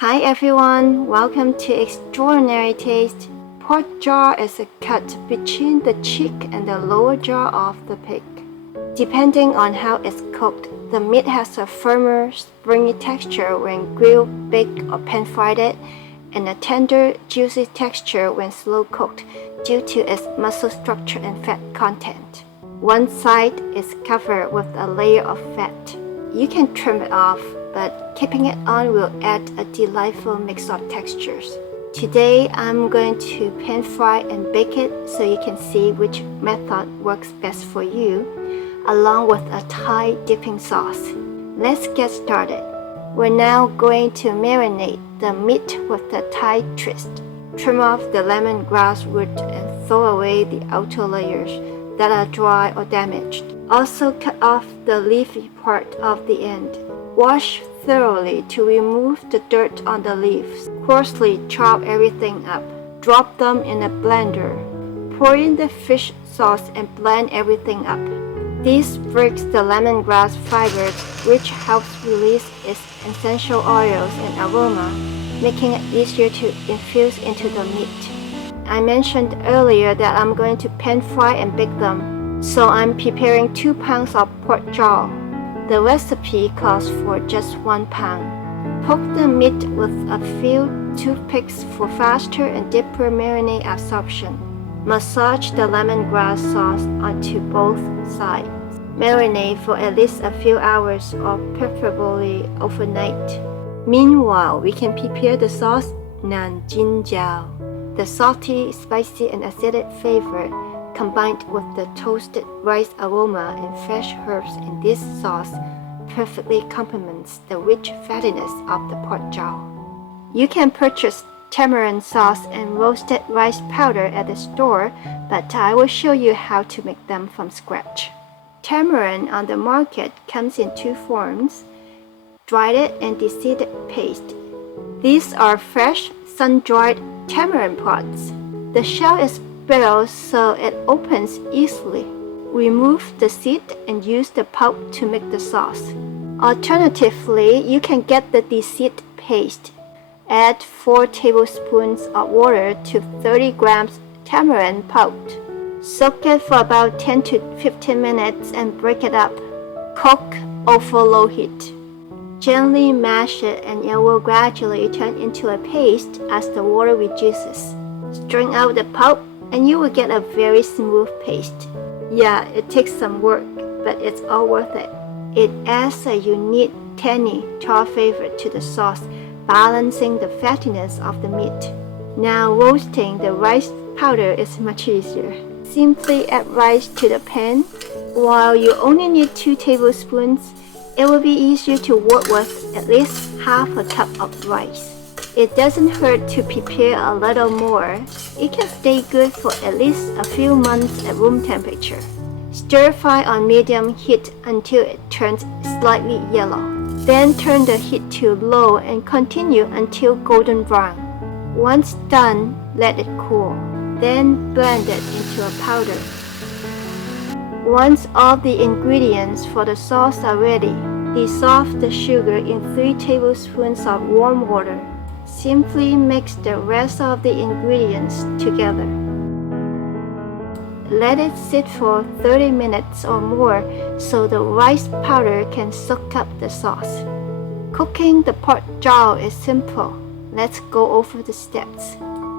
Hi everyone, welcome to Extraordinary Taste. Pork jaw is a cut between the cheek and the lower jaw of the pig. Depending on how it's cooked, the meat has a firmer, springy texture when grilled, baked, or pan-fried it, and a tender, juicy texture when slow cooked due to its muscle structure and fat content. One side is covered with a layer of fat. You can trim it off, but keeping it on will add a delightful mix of textures. Today, I'm going to pan fry and bake it so you can see which method works best for you, along with a Thai dipping sauce. Let's get started. We're now going to marinate the meat with the Thai twist. Trim off the lemongrass root and throw away the outer layers that are dry or damaged. Also cut off the leafy part of the end. Wash thoroughly to remove the dirt on the leaves. Coarsely chop everything up. Drop them in a blender. Pour in the fish sauce and blend everything up. This breaks the lemongrass fibers, which helps release its essential oils and aroma, making it easier to infuse into the meat. I mentioned earlier that I'm going to pan fry and bake them, so I'm preparing 2 pounds of pork jaw. The recipe calls for just 1 pound. Poke the meat with a few toothpicks for faster and deeper marinade absorption. Massage the lemongrass sauce onto both sides. Marinate for at least a few hours or preferably overnight. Meanwhile, we can prepare the sauce Nan Jin Jiao. The salty, spicy, and acidic flavor combined with the toasted rice aroma and fresh herbs in this sauce perfectly complements the rich fattiness of the pork jaw. You can purchase tamarind sauce and roasted rice powder at the store, but I will show you how to make them from scratch. Tamarind on the market comes in 2 forms: dried and de-seeded paste. These are fresh, sun-dried tamarind pods. The shell is brittle so it opens easily. Remove the seed and use the pulp to make the sauce. Alternatively, you can get the de-seeded paste. Add 4 tablespoons of water to 30 grams tamarind pulp. Soak it for about 10 to 15 minutes and break it up. Cook over low heat. Gently mash it and it will gradually turn into a paste as the water reduces. Strain out the pulp and you will get a very smooth paste. Yeah, it takes some work, but it's all worth it. It adds a unique tangy char flavor to the sauce, balancing the fattiness of the meat. Now roasting the rice powder is much easier. Simply add rice to the pan. While you only need 2 tablespoons, it will be easier to work with at least half a cup of rice. It doesn't hurt to prepare a little more. It can stay good for at least a few months at room temperature. Stir fry on medium heat until it turns slightly yellow. Then turn the heat to low and continue until golden brown. Once done, let it cool. Then blend it into a powder. Once all the ingredients for the sauce are ready, dissolve the sugar in 3 tablespoons of warm water. Simply mix the rest of the ingredients together. Let it sit for 30 minutes or more so the rice powder can soak up the sauce. Cooking the pork jaw is simple. Let's go over the steps.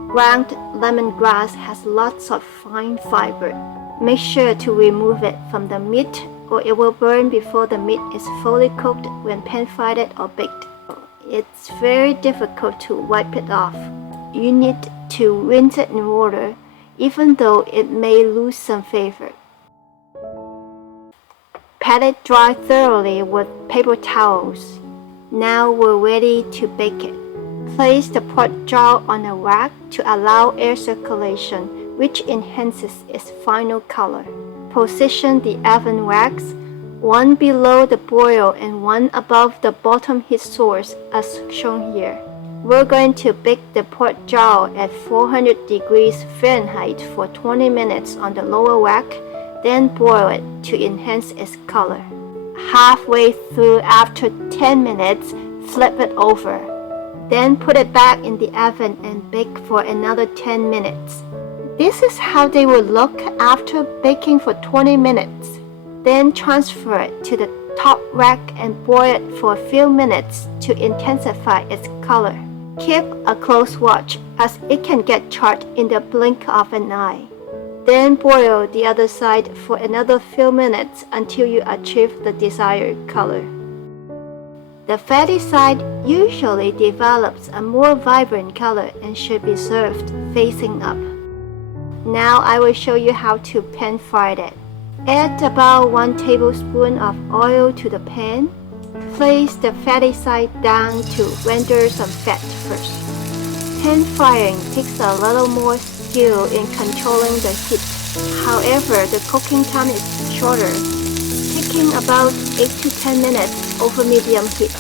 Ground lemongrass has lots of fine fiber. Make sure to remove it from the meat or it will burn before the meat is fully cooked when pan-fried or baked. It's very difficult to wipe it off. You need to rinse it in water, even though it may lose some flavor. Pat it dry thoroughly with paper towels. Now we're ready to bake it. Place the pork jaw on a rack to allow air circulation, which enhances its final color. Position the oven racks, 1 below the broil and 1 above the bottom heat source as shown here. We're going to bake the pork jaw at 400 degrees Fahrenheit for 20 minutes on the lower rack, then broil it to enhance its color. Halfway through after 10 minutes, flip it over. Then put it back in the oven and bake for another 10 minutes. This is how they will look after baking for 20 minutes. Then transfer it to the top rack and boil it for a few minutes to intensify its color. Keep a close watch as it can get charred in the blink of an eye. Then boil the other side for another few minutes until you achieve the desired color. The fatty side usually develops a more vibrant color and should be served facing up. Now I will show you how to pan fry it. Add about 1 tablespoon of oil to the pan. Place the fatty side down to render some fat first. Pan frying takes a little more skill in controlling the heat. However, the cooking time is shorter, taking about 8 to 10 minutes over medium heat.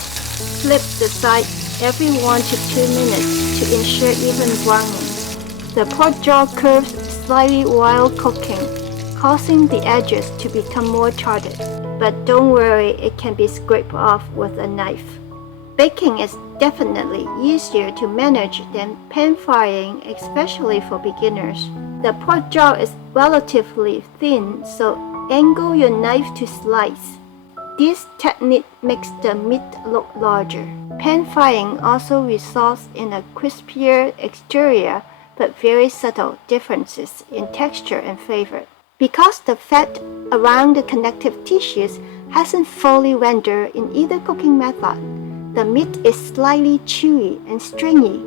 Flip the side every 1 to 2 minutes to ensure even browning. The pork jaw curves slightly while cooking, causing the edges to become more charred. But don't worry, it can be scraped off with a knife. Baking is definitely easier to manage than pan frying, especially for beginners. The pork jaw is relatively thin, so angle your knife to slice. This technique makes the meat look larger. Pan frying also results in a crispier exterior, but very subtle differences in texture and flavor. Because the fat around the connective tissues hasn't fully rendered in either cooking method, the meat is slightly chewy and stringy,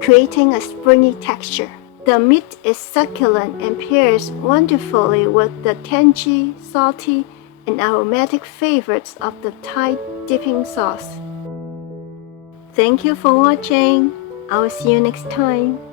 creating a springy texture. The meat is succulent and pairs wonderfully with the tangy, salty, and aromatic flavors of the Thai dipping sauce. Thank you for watching. I will see you next time.